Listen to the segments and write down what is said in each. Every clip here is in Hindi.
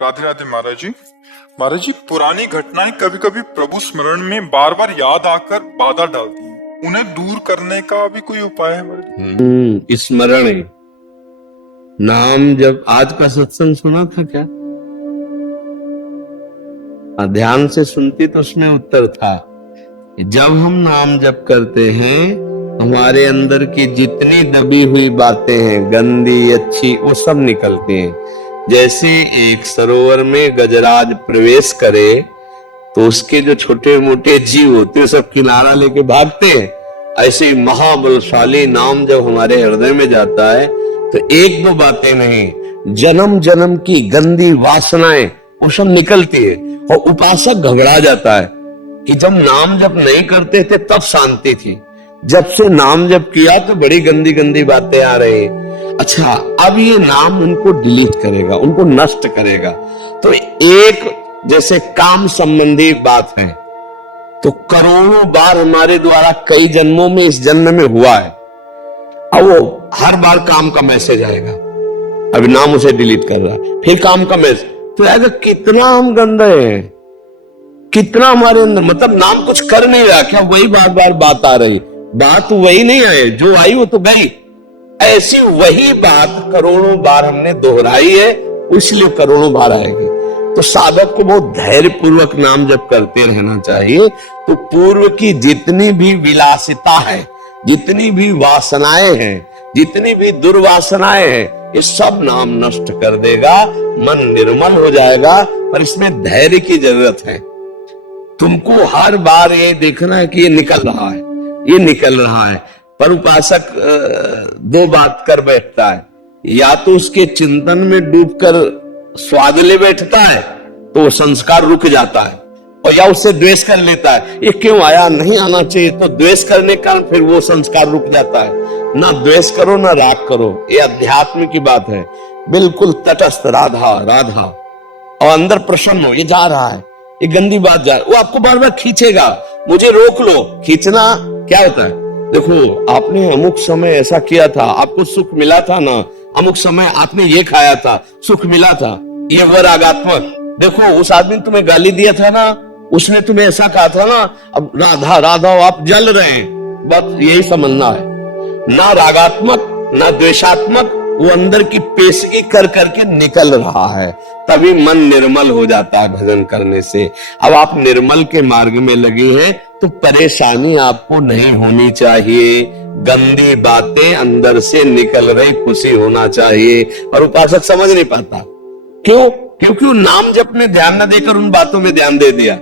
राधे राधे महाराज जी। महाराज जी, पुरानी घटनाएं कभी कभी प्रभु स्मरण में बार बार याद आकर बाधा डालती हैं। उन्हें दूर करने का भी कोई उपाय है महाराज जी? स्मरण है। नाम जब आज का सत्संग सुना था क्या? ध्यान से सुनती तो उसमें उत्तर था। जब हम नाम जप करते हैं, हमारे अंदर की जितनी दबी हुई बातें हैं, गंदी अच्छी, वो सब निकलती हैं। जैसे एक सरोवर में गजराज प्रवेश करे तो उसके जो छोटे मोटे जीव होते हैं सब किनारा लेके भागते हैं। ऐसे ही महाबलशाली नाम जब हमारे हृदय में जाता है तो एक दो बातें नहीं, जन्म जन्म की गंदी वासनाएं वो सब निकलती है। और उपासक घबरा जाता है कि जब नाम जप नहीं करते थे तब शांति थी, जब से नाम जप किया तो बड़ी गंदी गंदी बातें आ रही। अच्छा, अब ये नाम उनको डिलीट करेगा, उनको नष्ट करेगा। तो एक जैसे काम संबंधी बात है तो करोड़ों बार हमारे द्वारा कई जन्मों में इस जन्म में हुआ है। अब वो हर बार काम का मैसेज आएगा, अभी नाम उसे डिलीट कर रहा है, फिर काम का मैसेज, तो ऐसा कितना हम गंदे हैं, कितना हमारे अंदर, मतलब नाम कुछ कर नहीं रहा, क्या वही बार बार बात आ रही, बात वही नहीं आए, जो आई वो तो गई। ऐसी वही बात करोड़ों बार हमने दोहराई है, इसलिए करोड़ों बार आएगी। तो साधक को बहुत धैर्य पूर्वक नाम जप करते रहना चाहिए। तो पूर्व की जितनी भी विलासिता है, जितनी भी वासनाएं हैं, जितनी भी दुर्वासनाएं हैं, ये सब नाम नष्ट कर देगा, मन निर्मल हो जाएगा। पर इसमें धैर्य की जरूरत है। तुमको हर बार ये देखना है कि ये निकल रहा है, ये निकल रहा है। पर उपासक दो बात कर बैठता है, या तो उसके चिंतन में डूबकर स्वाद ले बैठता है तो वो संस्कार रुक जाता है, और या उससे द्वेष कर लेता है, ये क्यों आया, नहीं आना चाहिए, तो द्वेष करने का फिर वो संस्कार रुक जाता है। ना द्वेष करो ना राग करो, ये अध्यात्म की बात है। बिल्कुल तटस्थ राधा राधा, और अंदर प्रसन्न हो, ये जा रहा है, ये गंदी बात जा रहा है, वो आपको बार बार खींचेगा, मुझे रोक लो। खींचना क्या होता है? देखो, आपने अमुक समय ऐसा किया था, आपको सुख मिला था ना, अमुक समय आपने ये खाया था, सुख मिला था, ये वैरागात्मक। देखो, उस आदमी ने तुम्हें गाली दिया था ना, उसने तुम्हें ऐसा कहा था ना, अब राधा राधा आप जल रहे हैं, बस यही समझना है। ना रागात्मक ना द्वेषात्मक, वो अंदर की पेशगी कर करके निकल रहा है, तभी मन निर्मल हो जाता है भजन करने से। अब आप निर्मल के मार्ग में लगे हैं तो परेशानी आपको नहीं होनी चाहिए, गंदी बातें अंदर से निकल रही, खुशी होना चाहिए। और उपासक समझ नहीं पाता, क्यों? क्योंकि वो नाम जप में ध्यान न देकर उन बातों में ध्यान दे दिया।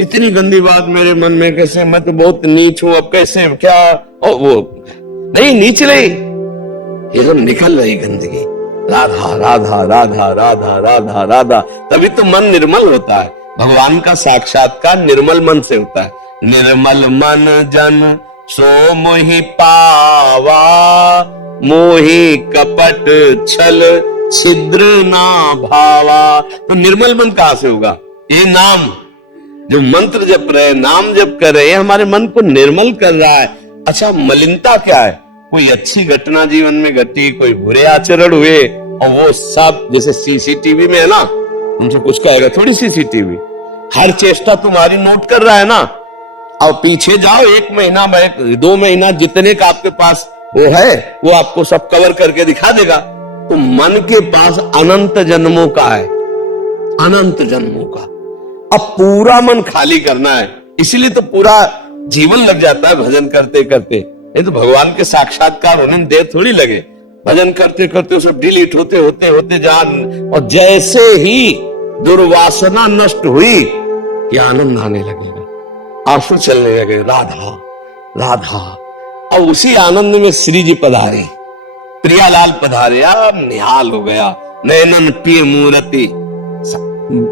इतनी गंदी बात मेरे मन में कैसे, मैं तो बहुत नीच हूं, अब कैसे क्या, और वो नहीं नीच रही, ये तो निकल रही गंदगी, राधा राधा राधा राधा राधा राधा, तभी तो मन निर्मल होता है। भगवान का साक्षात्कार निर्मल मन से होता है। निर्मल मन जन सो मोहि पावा, मोहि कपट छल छिद्र ना भावा। तो निर्मल मन कहां से होगा? ये नाम जो मंत्र जप रहे, नाम जप कर रहे हैं, हमारे मन को निर्मल कर रहा है। अच्छा, मलिनता क्या है? कोई अच्छी घटना जीवन में घटी, कोई बुरे आचरण हुए, और वो सब जैसे सीसीटीवी में है ना, तुमसे कुछ कहेगा थोड़ी, सीसीटीवी हर चेष्टा तुम्हारी नोट कर रहा है ना। अब पीछे जाओ, 1 महीना 2 महीना जितने का आपके पास वो है, वो आपको सब कवर करके दिखा देगा। तो मन के पास अनंत जन्मों का है, अनंत जन्मों का। अब पूरा मन खाली करना है, इसीलिए तो पूरा जीवन लग जाता है भजन करते करते। ये तो भगवान के साक्षात्कार होने में देर थोड़ी लगे, भजन करते करते सब डिलीट होते होते होते जान। और जैसे ही दुर्वासना नष्ट हुई कि आनंद आने लगेगा, आंसू चलने लगे, राधा राधा। और उसी आनंद में श्री जी पधारे, प्रियालाल पधारे, अब निहाल हो गया। नयनन प्रिय मूर्ति,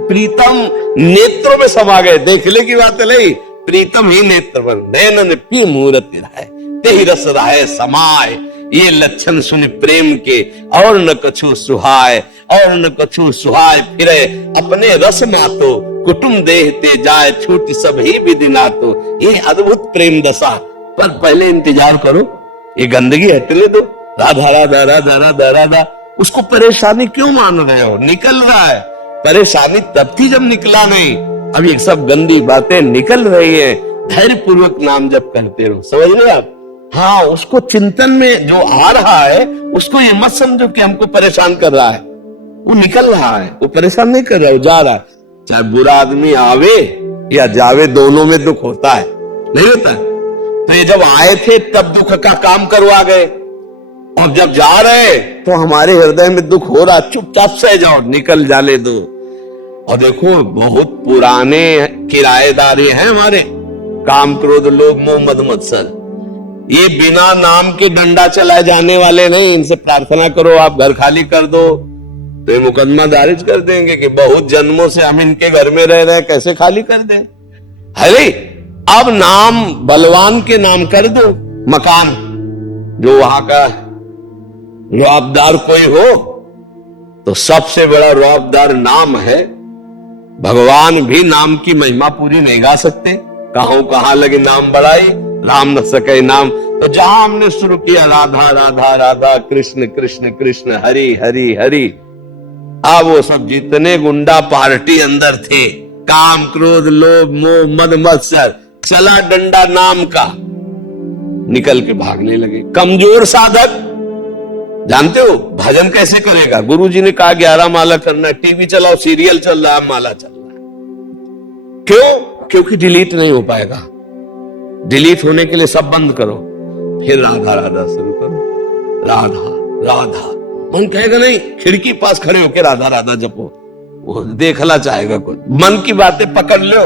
प्रीतम नेत्रों में समा गए, देखने की बात नहीं, प्रीतम ही नेत्र बन, नयनन प्रिय मूर्ति रहे, ते ही रस रहे समाय। ये लक्षण सुन प्रेम के, और न कछु सुहाय, और न कछु सुहाय फिरे, अपने रस मातो कुटुंब देहते जाए, छूट सब ही विधि नातो। ये अद्भुत प्रेम दशा। पर पहले इंतजार करो, ये गंदगी हटने दो। राधा राधा राधा राधा राधा, उसको परेशानी क्यों मान रहे हो? निकल रहा है, परेशानी तब थी जब निकला नहीं, अब ये सब गंदी बातें निकल रही है। धैर्य पूर्वक नाम जप करते रहो, समझ रहे आप? हाँ, उसको चिंतन में जो आ रहा है उसको ये मत समझो कि हमको परेशान कर रहा है, वो निकल रहा है, वो परेशान नहीं कर रहा है, वो जा रहा है। चाहे बुरा आदमी आवे या जावे, दोनों में दुख होता है, नहीं होता है? तो ये जब आए थे तब दुख का काम करवा गए, और जब जा रहे तो हमारे हृदय में दुख हो रहा, चुपचाप सह जाओ, निकल जाने दो। और देखो बहुत पुराने किराएदार ये हैं हमारे, काम क्रोध लोभ मोह मद मत्सर, ये बिना नाम के डंडा चलाए जाने वाले नहीं। इनसे प्रार्थना करो आप घर खाली कर दो तो ये मुकदमा दारिज कर देंगे कि बहुत जन्मों से हम इनके घर में रह रहे हैं, कैसे खाली कर दें। अरे अब नाम बलवान के नाम कर दो, मकान जो वहां का रौबदार कोई हो, तो सबसे बड़ा रौबदार नाम है। भगवान भी नाम की महिमा पूरी नहीं गा सकते, कहां लगे नाम बढ़ाई, राम न सके नाम। तो जहां हमने शुरू किया राधा राधा राधा, कृष्ण कृष्ण कृष्ण, हरि हरि हरि, अब वो सब जितने गुंडा पार्टी अंदर थे, काम क्रोध लोभ मोह मद मत्सर, चला डंडा नाम का, निकल के भागने लगे। कमजोर साधक जानते हो भजन कैसे करेगा? गुरुजी ने कहा 11 माला करना है, टीवी चलाओ, सीरियल चल रहा है, माला चल रहा है। क्यों? क्योंकि डिलीट नहीं हो पाएगा। डिलीट होने के लिए सब बंद करो, फिर राधा राधा शुरू करो, राधा राधा। मन कहेगा नहीं, खिड़की पास खड़े होकर राधा राधा जपो, वो देखना चाहेगा कोई। मन की बातें पकड़ लो,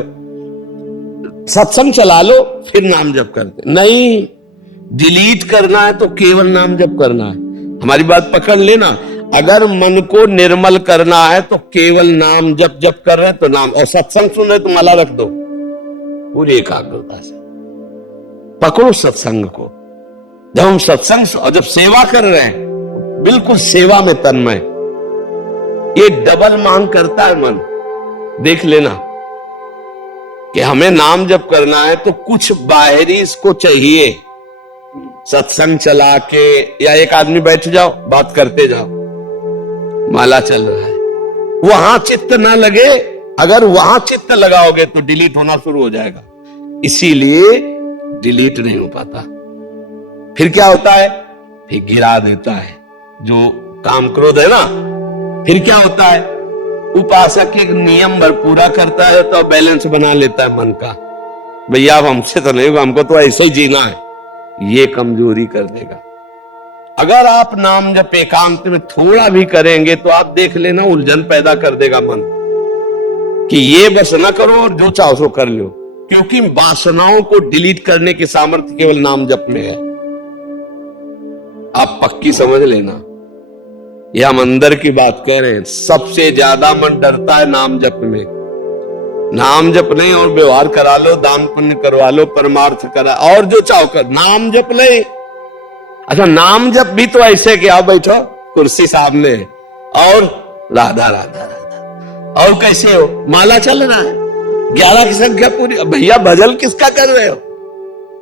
सत्संग चला लो, फिर नाम जप करते नहीं। डिलीट करना है तो केवल नाम जप करना है। हमारी बात पकड़ लेना, अगर मन को निर्मल करना है तो केवल नाम जप जप कर रहे हैं तो नाम, और सत्संग सुन रहे तो माला रख दो पूरी एकाग्रता से, पकड़ो सत्संग को। जब हम सत्संग और जब सेवा कर रहे हैं, बिल्कुल सेवा में तन्मय, ये डबल मांग करता है मन। देख लेना कि हमें नाम जप करना है तो कुछ बाहरी इसको चाहिए। सत्संग चला के या एक आदमी बैठ जाओ, बात करते जाओ, माला चल रहा है, वहां चित्त ना लगे। अगर वहां चित्त लगाओगे तो डिलीट होना शुरू हो जाएगा, इसीलिए डिलीट नहीं हो पाता। फिर क्या होता है? फिर गिरा देता है जो काम क्रोध है ना। फिर क्या होता है? उपासक एक नियम भर पूरा करता है तो बैलेंस बना लेता है मन का, भैया अब हमसे तो नहीं होगा, हमको तो ऐसे ही जीना है, ये कमजोरी कर देगा। अगर आप नाम जब एकांत में थोड़ा भी करेंगे तो आप देख लेना उलझन पैदा कर देगा मन, कि ये बस ना करो और जो चाहो सो कर लो, क्योंकि वासनाओं को डिलीट करने की सामर्थ्य केवल नाम जप में है। आप पक्की समझ लेना, ये हम अंदर की बात कह रहे हैं। सबसे ज्यादा मन डरता है नाम जप में। नाम जप नहीं और व्यवहार करा लो, दान पुण्य करवा लो, परमार्थ करा, और जो चाहो कर, नाम जप नहीं। अच्छा, नाम जप भी तो ऐसे कि आप बैठो कुर्सी सामने और राधा राधा राधा, और कैसे हो? माला चल रहा है, 11 की संख्या पूरी। भैया भजन किसका कर रहे हो?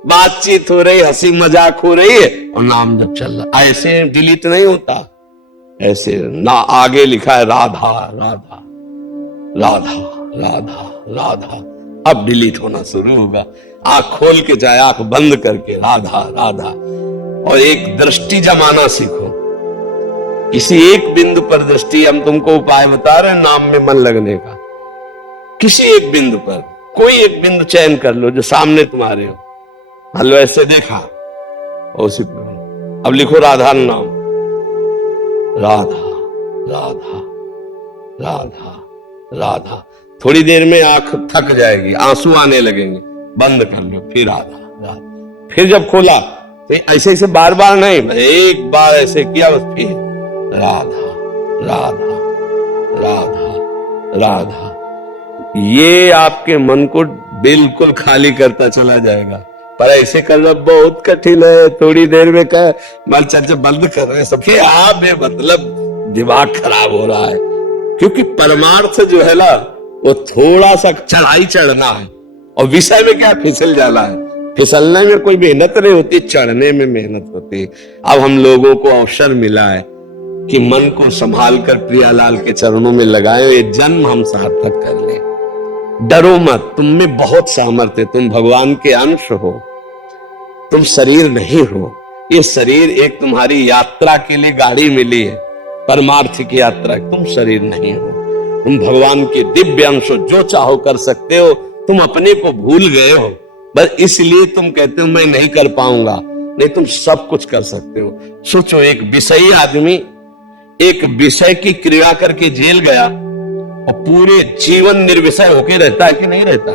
बातचीत हो रही, हंसी मजाक हो रही है और नाम जप चल रहा। ऐसे डिलीट नहीं होता, ऐसे ना। आगे लिखा है राधा राधा राधा राधा राधा, अब डिलीट होना शुरू होगा। आंख खोल के चाहे आंख बंद करके राधा राधा, और एक दृष्टि जमाना सीखो, किसी एक बिंदु पर दृष्टि। हम तुमको उपाय बता रहे हैं नाम में मन लगने का। किसी एक बिंदु पर कोई एक बिंदु चयन कर लो जो सामने तुम्हारे हो। हलो ऐसे देखा, उसी पर अब लिखो राधा नाम, राधा राधा राधा राधा। थोड़ी देर में आंख थक जाएगी, आंसू आने लगेंगे, बंद कर लो, फिर राधा राधा। फिर जब खोला तो ऐसे ऐसे बार बार नहीं, एक बार ऐसे किया बस, फिर राधा राधा राधा राधा। ये आपके मन को बिल्कुल खाली करता चला जाएगा। पर ऐसे करना बहुत कठिन है। थोड़ी देर में कह मल चर्चा बंद कर रहे हैं सबके, आप मतलब दिमाग खराब हो रहा है, क्योंकि परमार्थ जो है ना वो थोड़ा सा चढ़ाई चढ़ना है, और विषय में क्या फिसल जाना है। फिसलने में कोई मेहनत नहीं होती, चढ़ने में मेहनत होती है। अब हम लोगों को अवसर मिला है कि मन को संभाल कर प्रियालाल के चरणों में लगाए, ये जन्म हम सार्थक कर ले। डरो मत, तुम में बहुत सामर्थ्य, तुम भगवान के अंश हो, तुम शरीर नहीं हो। ये शरीर एक तुम्हारी यात्रा के लिए गाड़ी मिली है, परमार्थ की यात्रा, तुम शरीर नहीं हो, तुम भगवान के दिव्य अंश हो, जो चाहो कर सकते हो। तुम अपने को भूल गए हो, बस इसलिए तुम कहते हो मैं नहीं कर पाऊंगा, नहीं तुम सब कुछ कर सकते हो। सोचो, एक विषयी आदमी एक विषय की क्रिया करके जेल गया और पूरे जीवन निर्विषय होके रहता है कि नहीं रहता?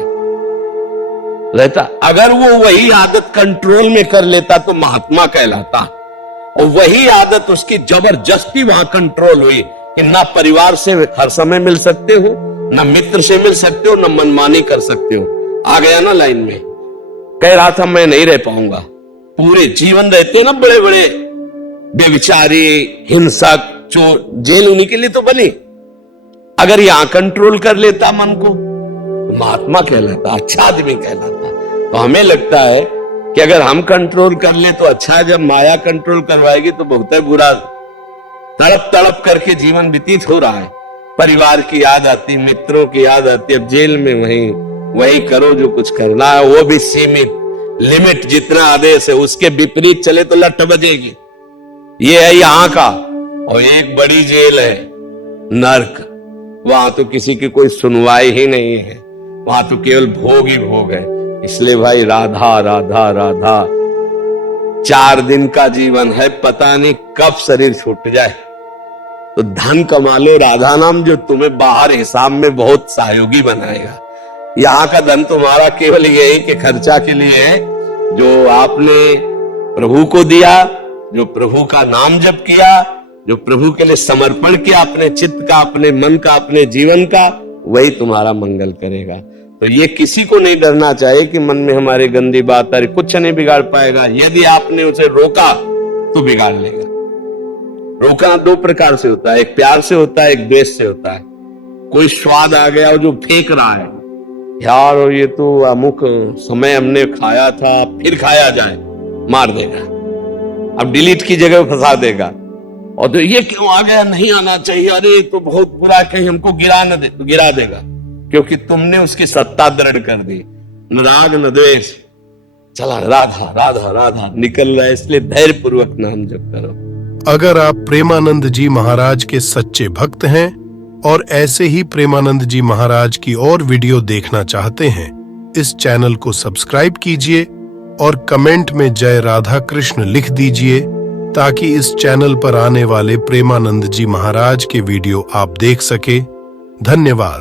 रहता। अगर वो वही आदत कंट्रोल में कर लेता तो महात्मा कहलाता, और वही आदत उसकी जबरदस्ती वहां कंट्रोल हुई कि ना परिवार से हर समय मिल सकते हो, ना मित्र से मिल सकते हो, ना मनमानी कर सकते हो। आ गया ना लाइन में, कह रहा था मैं नहीं रह पाऊंगा। पूरे जीवन रहते ना बड़े बड़े बेविचारी, हिंसक, चोर, जेल उन्हीं के लिए तो बनी। अगर यहां कंट्रोल कर लेता मन को तो महात्मा कहलाता, अच्छा आदमी कहलाता। तो हमें लगता है कि अगर हम कंट्रोल कर ले तो अच्छा है, जब माया कंट्रोल करवाएगी तो बहुत है बुरा। तड़प तड़प करके जीवन व्यतीत हो रहा है, परिवार की याद आती, मित्रों की याद आती। अब जेल में वही करो जो कुछ करना है, वो भी सीमित, लिमिट, जितना आदेश है उसके विपरीत चले तो लट बजेगी। ये है यहां का। और एक बड़ी जेल है नर्क, वहां तो किसी की कोई सुनवाई ही नहीं है, वहां तो केवल भोग ही भोग है। इसलिए भाई राधा राधा राधा, 4 दिन का जीवन है, पता नहीं कब शरीर छूट जाए। तो धन कमा लो, राधा नाम जो तुम्हें बाहर हिसाब में बहुत सहयोगी बनाएगा। यहाँ का धन तुम्हारा केवल यही कि खर्चा के लिए है, जो आपने प्रभु को दिया, जो प्रभु का नाम जप किया, जो प्रभु के लिए समर्पण किया अपने चित्त का, अपने मन का, अपने जीवन का, वही तुम्हारा मंगल करेगा। तो ये किसी को नहीं डरना चाहिए कि मन में हमारे गंदी बात आ रही, कुछ नहीं बिगाड़ पाएगा। यदि आपने उसे रोका तो बिगाड़ लेगा। रोकना 2 प्रकार से होता है, एक प्यार से होता है, एक द्वेष से होता है। कोई स्वाद आ गया और जो फेंक रहा है, यार ये तो अमुक समय हमने खाया था, फिर खाया जाए, मार देगा, अब डिलीट की जगह फंसा देगा। और तो ये क्यों आ गया, नहीं आना चाहिए, अरे ये तो बहुत बुरा, कहीं हमको गिरा न दे, तो गिरा देगा, क्योंकि तुमने उसकी सत्ता दृढ़ कर दी। न राग न द्वेष, चला राधा राधा राधा निकल रहा है, इसलिए धैर्य पूर्वक नाम जप करो। अगर आप प्रेमानंद जी महाराज के सच्चे भक्त हैं और ऐसे ही प्रेमानंद जी महाराज की और वीडियो देखना चाहते हैं, इस चैनल को सब्सक्राइब कीजिए और कमेंट में जय राधा कृष्ण लिख दीजिए, ताकि इस चैनल पर आने वाले प्रेमानंद जी महाराज के वीडियो आप देख सके। धन्यवाद।